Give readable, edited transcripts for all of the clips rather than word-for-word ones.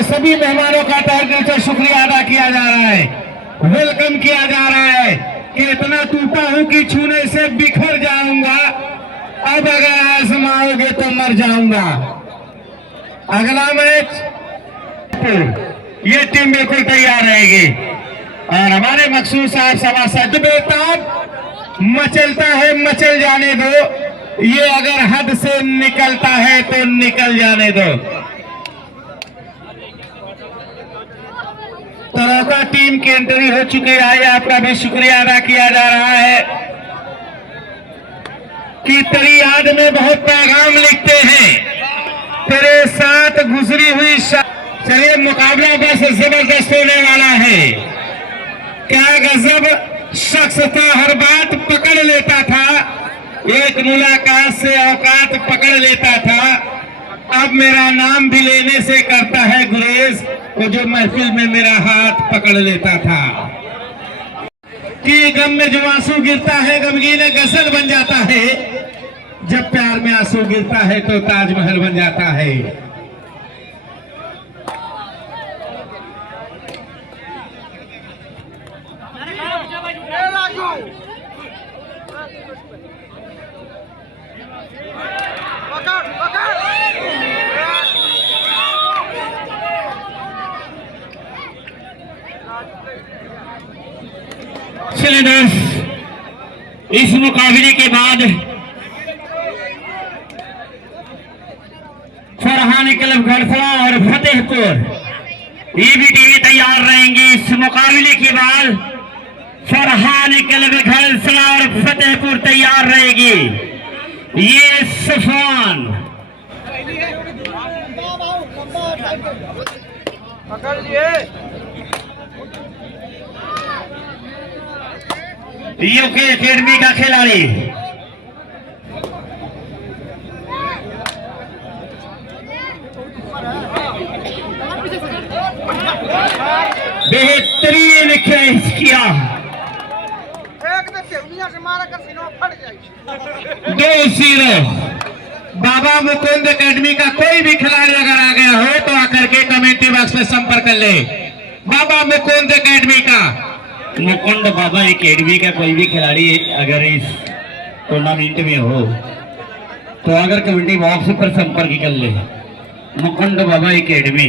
तो सभी मेहमानों का तहे दिल से शुक्रिया अदा किया जा रहा है, वेलकम किया जा रहा है कि इतना टूटा हूं कि छूने से बिखर जाऊंगा, अब अगर आजमाओगे तो मर जाऊंगा। अगला मैच ये टीम बिल्कुल तैयार रहेगी और हमारे मकसूद साहब सभासद बेताब मचलता है, मचल जाने दो, ये अगर हद से निकलता है तो निकल जाने दो। तरोका टीम की एंट्री हो चुकी है, आपका भी शुक्रिया अदा किया जा रहा है कि तेरी याद में बहुत पैगाम लिखते हैं, तेरे साथ गुजरी हुई। चलिए मुकाबला बस जबरदस्त होने वाला है। क्या गजब शख्स था, हर बात पकड़ लेता था, एक मुलाकात से औकात पकड़ लेता था, अब मेरा नाम भी लेने से करता है गुरेज, वो जो महफिल में मेरा हाथ पकड़ लेता था। कि गम में जो आंसू गिरता है गमगीन गजल बन जाता है, जब प्यार में आंसू गिरता है तो ताजमहल बन जाता है। चलिए दोस्त, इस मुकाबले के बाद फरहान क्लब गढ़फला और फतेहपुर ये भी टीमें तैयार रहेंगी। इस मुकाबले के बाद फरहान क्लब गढ़फला और फतेहपुर तैयार रहेगी। ये सफान पकड़ लिए, यूके एकेडमी का खिलाड़ी बेहतरीन कैच किया, 2-0। बाबा मुकुंद एकेडमी का कोई भी खिलाड़ी अगर आ गया हो तो आकर के कमेंट्री बॉक्स में संपर्क कर ले। बाबा मुकुंद एकेडमी का, मुकुंद बाबा एकेडमी का कोई भी खिलाड़ी अगर इस टूर्नामेंट में हो तो अगर कमेंट्री बॉक्स पर संपर्क कर ले। मुकुंद बाबा एकेडमी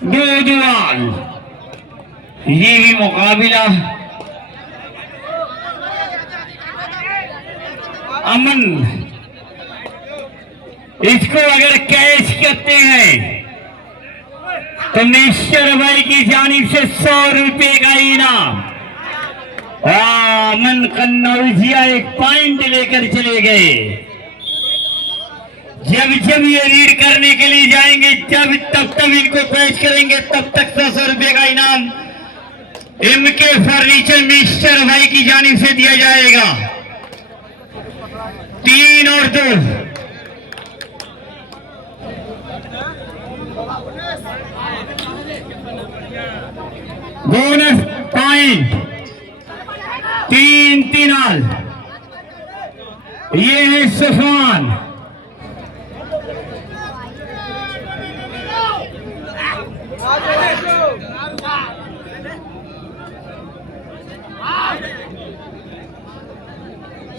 नौजवान, ये भी मुकाबला अमन, इसको अगर कैच करते हैं तो मिस्टर भाई की जानिब से 100 रुपए का इनाम। अमन कन्नौजिया एक पॉइंट लेकर चले गए। जब जब ये रीड करने के लिए जाएंगे तब इनको कैच करेंगे, तब तक 100 रुपए का इनाम एमके फर्नीचर मिस्टर भाई की जानिब से दिया जाएगा। 3 और 2 बोनस पॉइंट, 3 आल। ये है सफान,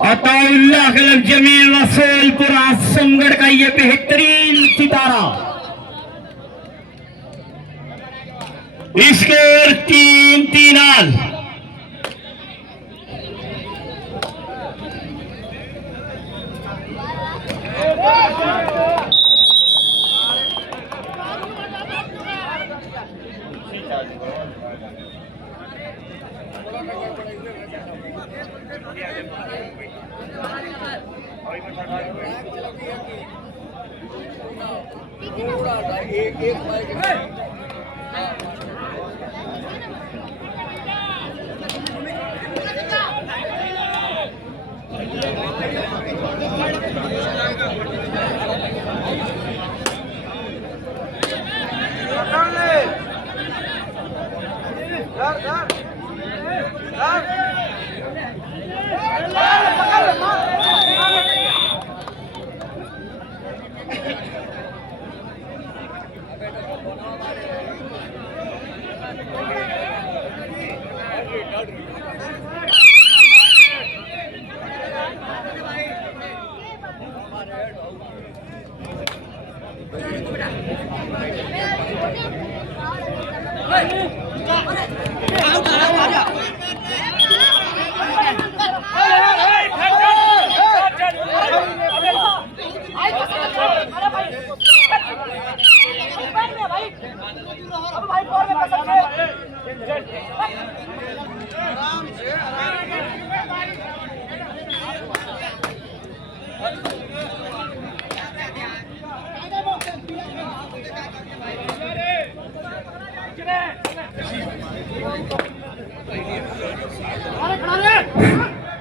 अताउल्लाह क्लब जमील रसूलपुर आजमगढ़ का ये बेहतरीन सितारा। स्कोर 3 आल।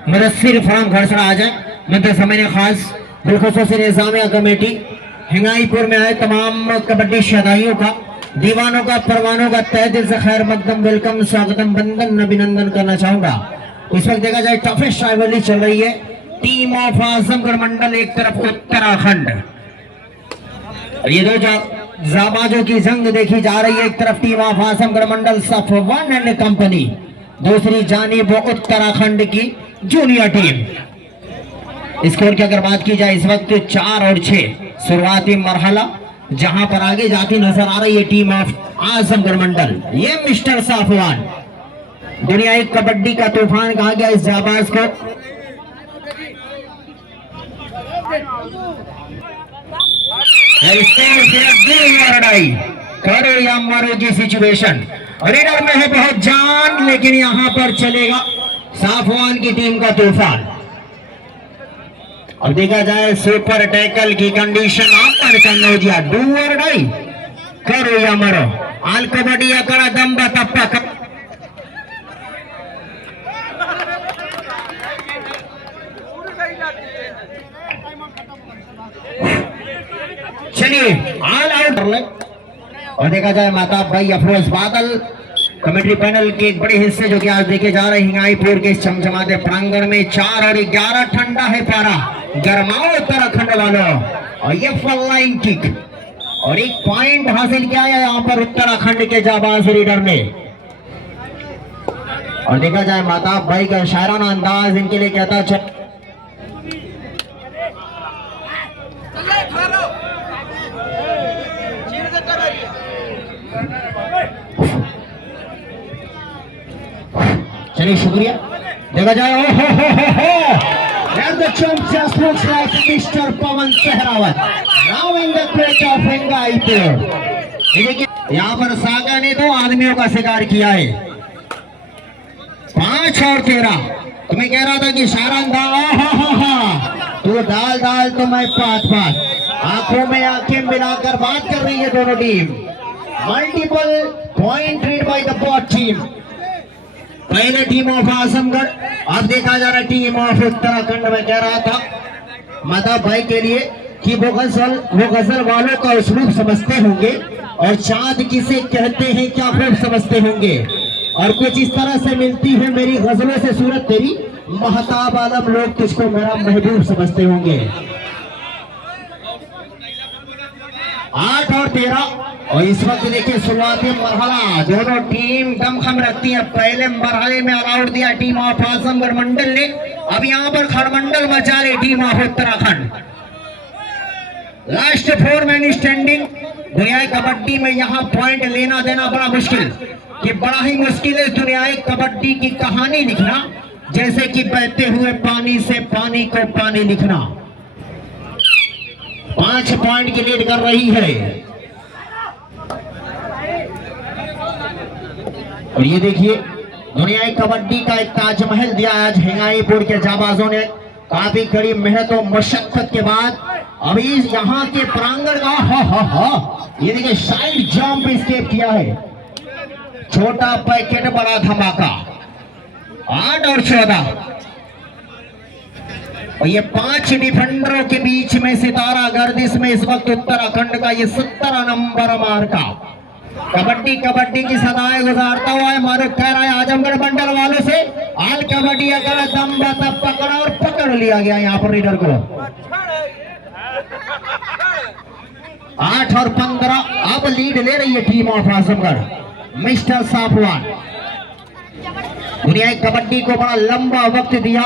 मुदस्सिर फराम घरसड़ा आ जाए। मध्य समय खास बिलखसूस इंतजामिया कमेटी हिंगाईपुर में आए तमाम कबड्डी शदाइयों का, दीवानों का, परवानों का तहे दिल से खैर मकदम, वेलकम, स्वागतम, बंदन अभिनंदन करना चाहूंगा। इस वक्त देखा जाए टफेस्ट राइवलरी चल रही है। टीम ऑफ आजमगढ़ मंडल एक तरफ उत्तराखंड, ये दो जाबाजों की जंग देखी जा रही है। एक तरफ team of Azamgarh Mandal Safwan and company, दूसरी जानिब उत्तराखंड की जूनियर टीम। स्कोर की अगर बात की जाए इस वक्त 4 और 6 शुरुआती मरहला, जहां पर आगे जाती नजर आ रही है टीम ऑफ आजमगढ़ मंडल। ये मिस्टर सफवान, दुनियाई कबड्डी का तूफान कहा गया इस जाबाज को। करो या मरो की सिचुएशन, रीडर में है बहुत जान, लेकिन यहां पर चलेगा सफवान की टीम का तूफान। अब देखा जाए सुपर टैकल की कंडीशन ऑफर करना हो दिया, डू और डाई, करो या मरो, आल कबड्डी अकड़ा दम्बा तप्पा। चलिए ऑल आउट। और देखा जाए माता भाई अफरोज बादल कमेटी पैनल के एक बड़े हिस्से जो कि आज देखे जा रहे हैं हिंगाईपुर के चमचमाते प्रांगण में। 4 और 11 ठंडा है पारा, गरमाओ उत्तराखंड वालों। और ये फ्लाइंग किक और एक पॉइंट हासिल किया है यहाँ पर उत्तराखंड के जाबाज रीडर ने। और देखा जाए माता भाई का शायराना अंदाज इनके लिए कहता चल। चलिए शुक्रिया। देखा जाए मिस्टर पवन सहरावत यहाँ पर सागर ने 2 आदमियों का शिकार किया है। 5 और 13। तुम्हें कह रहा था कि तू दाल दाल तो मैं पात, आंखों में आंखें मिलाकर बात कर रही है दोनों team. Multiple point read by the both team. पहले टीम ऑफ आजमगढ़, अब देखा जा रहा टीम ऑफ उत्तराखंड। में कह रहा था माता भाई के लिए कि वो गजल वालों का उसलूब समझते होंगे और चांद किसे कहते हैं क्या खूब समझते होंगे। और कुछ इस तरह से मिलती है मेरी गजलों से सूरत तेरी, महताब आलम लोग तुझको मेरा महबूब समझते होंगे। 8 और 13। और इस वक्त देखिए शुरुआती मरहला, दोनों टीम दमखम रखती है। पहले मरहले में अलाउट दिया टीम ऑफ आजमगढ़ मंडल ने, अब यहाँ पर खड़मंडल मचा रही team of Uttarakhand. Last 4 man standing. दुनियाई कबड्डी में यहाँ पॉइंट लेना देना बड़ा मुश्किल, कि बड़ा ही मुश्किल है दुनियाई कबड्डी की कहानी लिखना, जैसे कि बहते हुए पानी से पानी को पानी लिखना। 5 पॉइंट की लीड कर रही है। और ये देखिए दुनियाई कबड्डी का एक ताजमहल दिया आज हिंगाईपुर के जाबाजों ने, काफी कड़ी मेहनत और मशक्कत के बाद। अभी यहाँ के प्रांगण का ये देखिए साइड जंप स्टेप किया है। छोटा पैकेट बड़ा धमाका। 8 और 14। और ये 5 डिफेंडरों के बीच में सितारा गर्दिश में इस वक्त उत्तराखंड का ये 17 नंबर मार्का। कबड्डी कबड्डी की सदाएं गुजारता हुआ है मारूफ कह रहा है आजमगढ़ मंडल वालों से आल कबड्डी अगर दम तब पकड़ा और पकड़ लिया गया यहाँ पर लीडर को। 8 और 15 अब लीड ले रही है टीम ऑफ आजमगढ़। मिस्टर साफवान दुनिया कबड्डी को बड़ा लंबा वक्त दिया,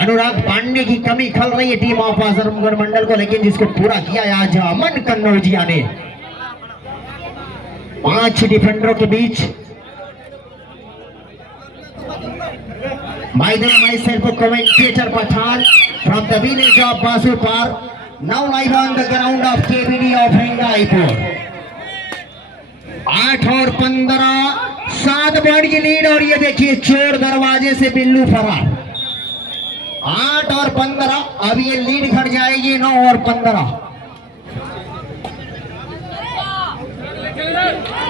अनुराग पांडे की कमी खल रही है टीम ऑफ आजमगढ़ मंडल को, लेकिन जिसको पूरा किया है आज अमन कन्नौजिया ने। 5 डिफेंडरों के बीच myself commentator Pathan from the village of Basupar, now live on the ground of KBD of Hengaipur। 8 और 15 7 पॉइंट की लीड, और ये देखिए चोर दरवाजे से बिल्लू फरार। 8 और 15 अब ये लीड घट जाएगी 9 और 15।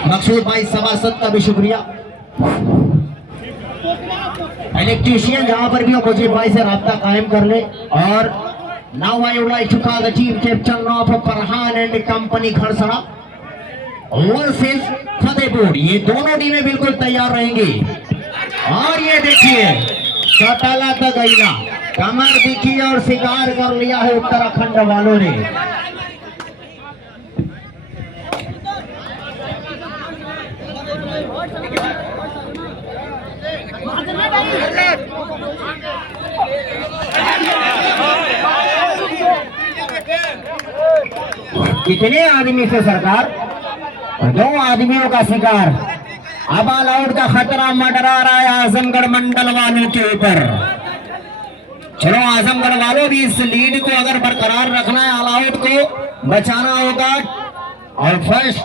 मकसूद भाई सभासद का भी शुक्रिया। इलेक्ट्रीशियन जहां पर भी हो मुझे भाई से राब्ता कायम कर ले। और now I would like to call the team captain of Farhan and company Kharsada versus Fatehpur. ये दोनों टीमें बिल्कुल तैयार रहेंगी। और ये देखिए कटाला तक गईला कमर दिखी और शिकार कर लिया है उत्तराखंड वालों ने। कितने आदमी से सरकार? 2 आदमियों का शिकार। अब ऑल आउट का खतरा मंडरा रहा है आजमगढ़ मंडल वालों के ऊपर। चलो आजमगढ़ वालों भी इस लीड को अगर बरकरार रखना है, ऑल आउट को बचाना होगा। और फर्स्ट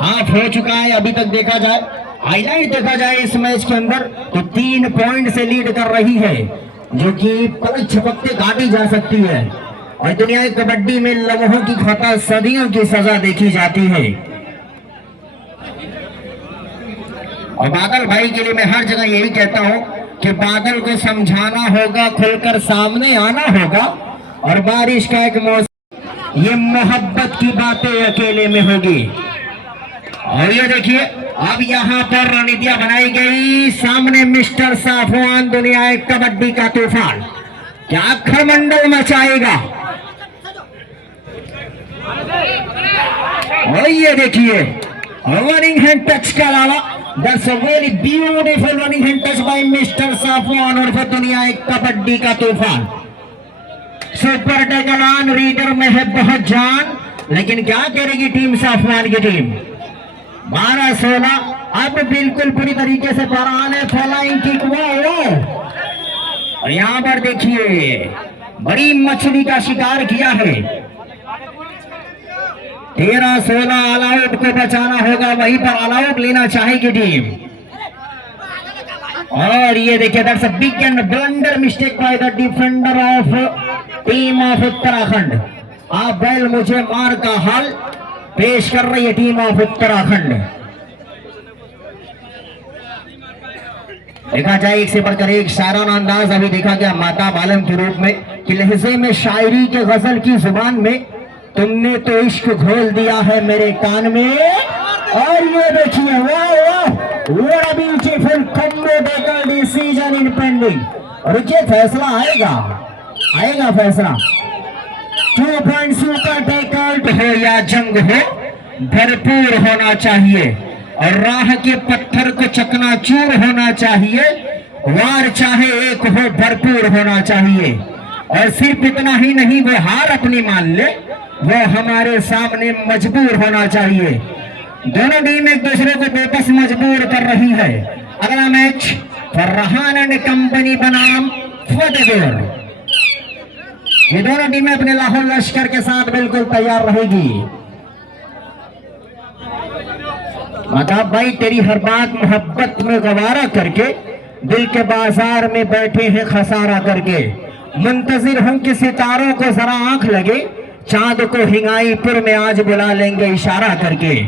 हाफ हो चुका है, अभी तक देखा जाए हाईलाइट देखा जाए इस मैच के अंदर तो 3 पॉइंट से लीड कर रही है, जो कि पलक झपकते काटी जा सकती है। और दुनिया की कबड्डी में लम्हों की खता सदियों की सजा देखी जाती है। और बादल भाई के लिए मैं हर जगह यही कहता हूं कि बादल को समझाना होगा, खुलकर सामने आना होगा। और बारिश का एक मौसम, ये मोहब्बत की बातें अकेले में होगी। और ये देखिए अब यहाँ पर रणनीतियां बनाई गई। सामने मिस्टर साफवान दुनिया एक कबड्डी का तूफान क्या खरमंडल मचाएगा। और ये देखिए रनिंग हैंड टच के अलावा that's a very beautiful running hand touch by mister Safwan. और फिर दुनिया एक कबड्डी का तूफान सुपर टैकल ऑन, रीडर में है बहुत जान, लेकिन क्या करेगी टीम साफवान की टीम। 12-16 अब बिल्कुल पूरी तरीके से फरहान है। फ्लाइंग किक वो और यहाँ पर देखिए बड़ी मछली का शिकार किया है। 13-16 ऑल आउट को बचाना होगा, वहीं पर ऑल आउट लेना चाहेगी टीम। और ये देखिए that's a big and blunder mistake by the defender of team of Uttarakhand. आप बैल मुझे मार का हाल पेश कर रही है टीम ऑफ उत्तराखंड। देखा जाए एक से बढ़कर एक शायराना अंदाज अभी देखा गया माता बालम के रूप में कि लहजे में शायरी के गजल की जुबान में तुमने तो इश्क घोल दिया है मेरे कान में। और ये देखिए वाह वाह what a beautiful combo tackle decision in pending. और ये फैसला आएगा फैसला। 2 पॉइंट सुपर टैकल हो या जंग हो, भरपूर होना चाहिए। और राह के पत्थर को चकनाचूर होना चाहिए। वार चाहे एक हो, भरपूर होना चाहिए। और सिर्फ इतना ही नहीं, वो हार अपनी मान ले, वो हमारे सामने मजबूर होना चाहिए। दोनों टीम एक दूसरे को बेबस मजबूर कर रही है। अगला मैच फरहान एंड कंपनी बनाम फतेहपुर। ये दोनों टीमें अपने लाहौर लश्कर के साथ बिल्कुल तैयार रहेगी। मतलब भाई तेरी हर बात मोहब्बत में गवारा करके दिल के बाजार में बैठे हैं खसारा करके। मुंतजिर हूं कि सितारों को जरा आंख लगे, चांद को हिंगाईपुर में आज बुला लेंगे इशारा करके।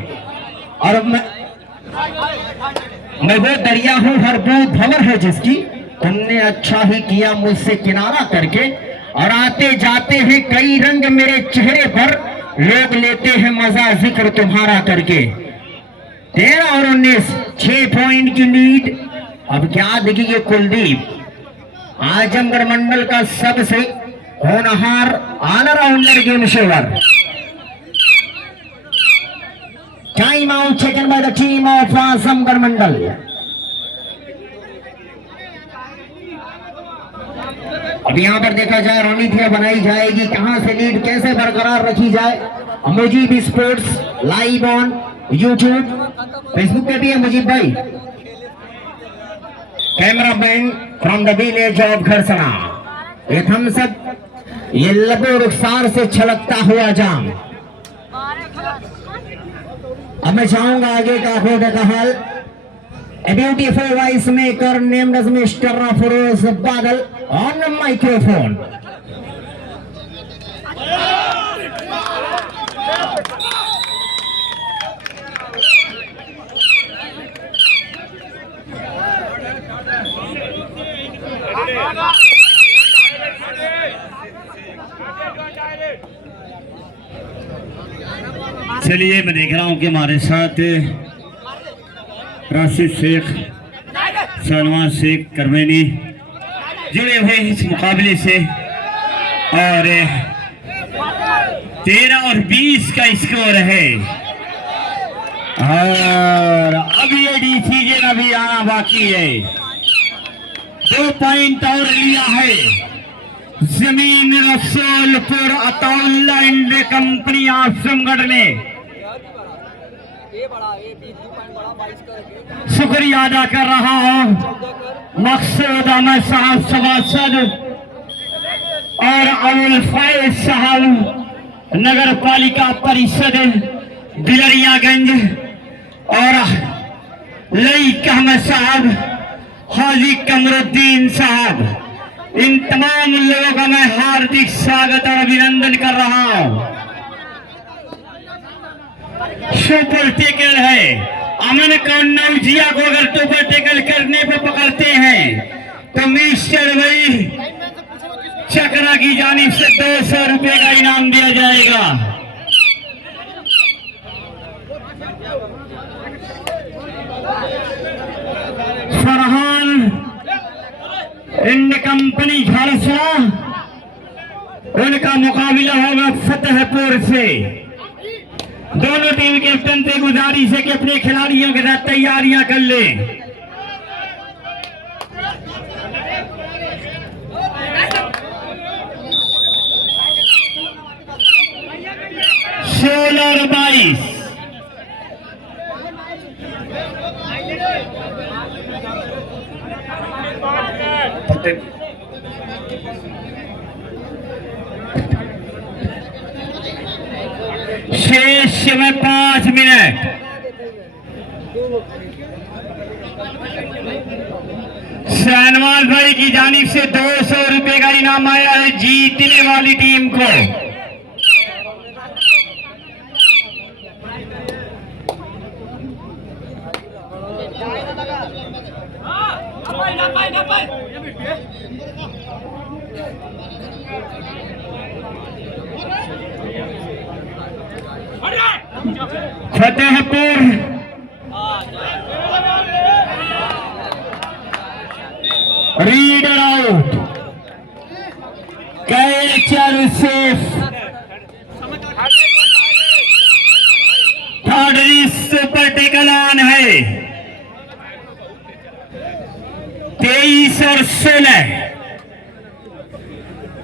और मैं वो दरिया हूं हर बूंद भंवर है जिसकी, तुमने अच्छा ही किया मुझसे किनारा करके। और आते जाते हैं कई रंग मेरे चेहरे पर, लोग लेते हैं मजा जिक्र तुम्हारा करके। 13 और 19, 6 पॉइंट की लीड। अब क्या देखिए कुलदीप आजमगढ़ मंडल का सबसे होनहार allrounder game saver. Time out taken by the team of Azamgarh Mandal. अब यहाँ पर देखा जाए रणनीतियां बनाई जाएगी, कहां से लीड कैसे बरकरार रखी जाए। Mujeeb sports live on YouTube, Facebook पे भी है मुजीब भाई। Cameraman from the village of Gharsana, ये थम्स अप, ये लबो रुखसार से छलकता हुआ जाम। अब मैं चाहूंगा आगे का होगा का हाल। A beautiful voice maker named as Mr. Feroz Badal on the microphone. चलिए, मैं देख रहा हूँ कि हमारे साथ राशिद शेख, सलमान शेख करमेनी जुड़े हुए इस मुकाबले से, और 13 और 20 का स्कोर है। और अभी ये डिसीजन अभी आना बाकी है। 2 पॉइंट और लिया है जमीन रसूलपुर अताउल्ला एंड कंपनी आजमगढ़ ने। शुक्रिया अदा कर रहा हूँ मकसूद अहमद साहब सभासद और अबुल फैज साहब नगर पालिका परिषद बिलरियागंज, और लईक अहमद साहब, हाजी कमरुद्दीन साहब, इन तमाम लोगों का मैं हार्दिक स्वागत और अभिनंदन कर रहा हूँ। सुपर टेकल है, अमन को नवजिया को अगर सुपर टेकल करने पे पकड़ते हैं तो मिस्टर भाई चक्रा की जानिब से 200 रुपए का इनाम दिया जाएगा। फरहान एंड कंपनी घरसना, उनका मुकाबला होगा फतेहपुर से। दोनों टीम कैप्टन से गुजारिश है कि अपने खिलाड़ियों के साथ तैयारियां कर लें। सोलह और 22 शेष में 5 मिनट। शहनवाज भाई की जानिब से 200 रुपए का इनाम आया है जीतने वाली टीम को। Fatehpur reader out, catcher safe, third super tackle on है। 23 और 16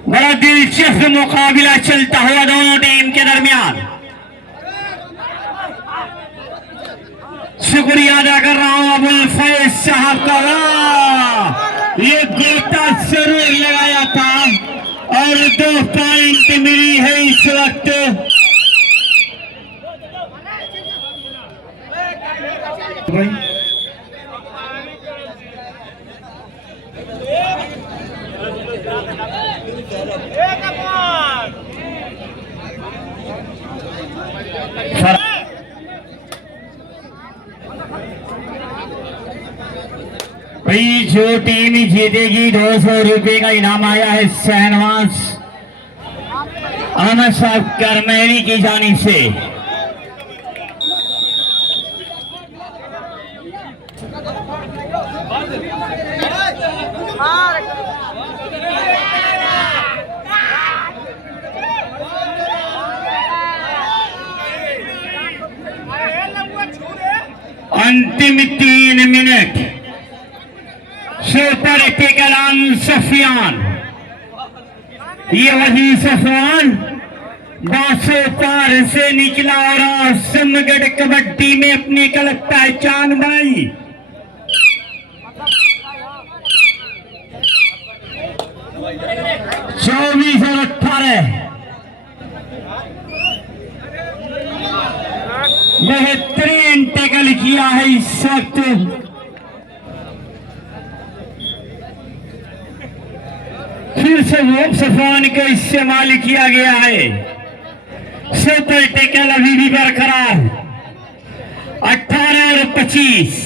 बड़ा दिलचस्प मुकाबला चलता हुआ दोनों टीम के दरमियान। शुक्रिया अदा कर रहा हूं अबुल फैज साहब का। ये गोता जरूर लगाया था और 2 पॉइंट मिली है इस वक्त। भाई जो टीम जीतेगी 200 रुपए का इनाम आया है शहनवाज अहमद साहब करमेनी की जानिब से। अंतिम 3 मिनट। सुपर टिकलान सफियान, ये वही सफियान बासों पार से निकला और आजमगढ़ कबड्डी में अपनी गलत पहचान बनाई। चौबीस और 18 बेहतरीन टैकल किया है इस वक्त। फिर से वो सफान का इस्तेमाल किया गया है। सुपर टैकल अभी भी बरकरार। 18 और 25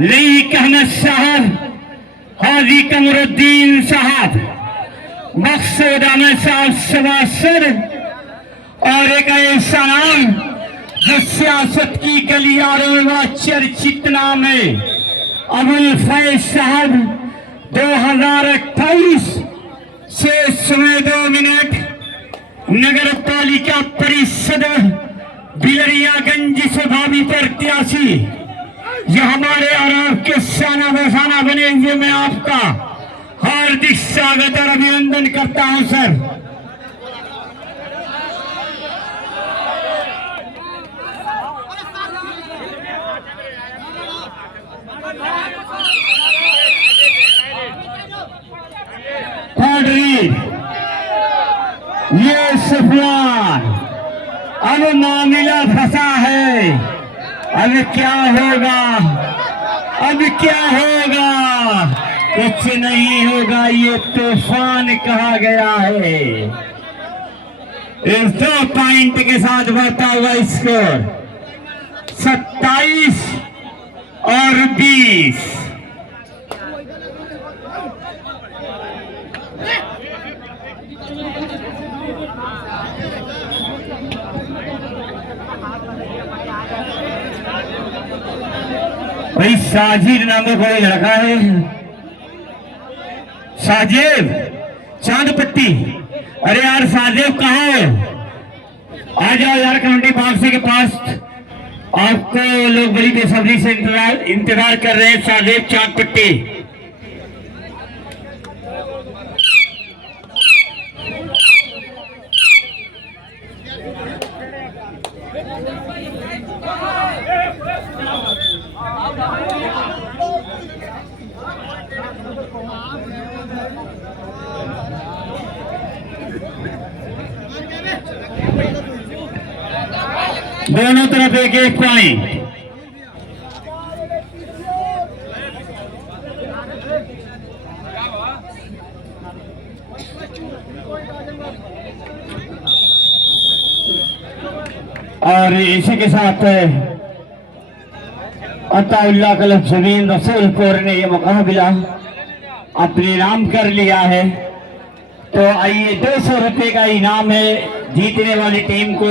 लई कहमद साहब, हाजी कमरुद्दीन साहब, मकसूद अहमद साहब सवासर और एक ऐसा नाम जो सियासत की गलियारों व चर्चित नाम है, अबुल फैज साहब। 2028 से 2 मिनट नगर पालिका परिषद बिलरियागंज से भावी प्रत्याशी जो हमारे और आपके शाना बसाना बनेंगे, मैं आपका हार्दिक स्वागत और अभिनंदन करता हूं सर। ये सफवान अब मामला फंसा है। अब क्या होगा, अब क्या होगा? कुछ नहीं होगा, ये तूफान कहा गया है। इस 2 पॉइंट के साथ बढ़ता हुआ स्कोर 27 और 20। भाई साजिद नामक कोई लड़का है, साजिब चांदपट्टी। अरे यार साजिब कहाँ है? आ जाओ यार, कमेटी बाक्से के पास आपको लोग बड़ी बेसब्री से इंतजार कर रहे हैं। साजिब चांदपट्टी। दोनों तरफ एक पॉइंट। और इसी के साथ अताउल्लाह क्लब जमीन रसूलपुर ने यह मुकाबला अपने नाम कर लिया है। तो आइए 200 रुपए का इनाम है जीतने वाली टीम को।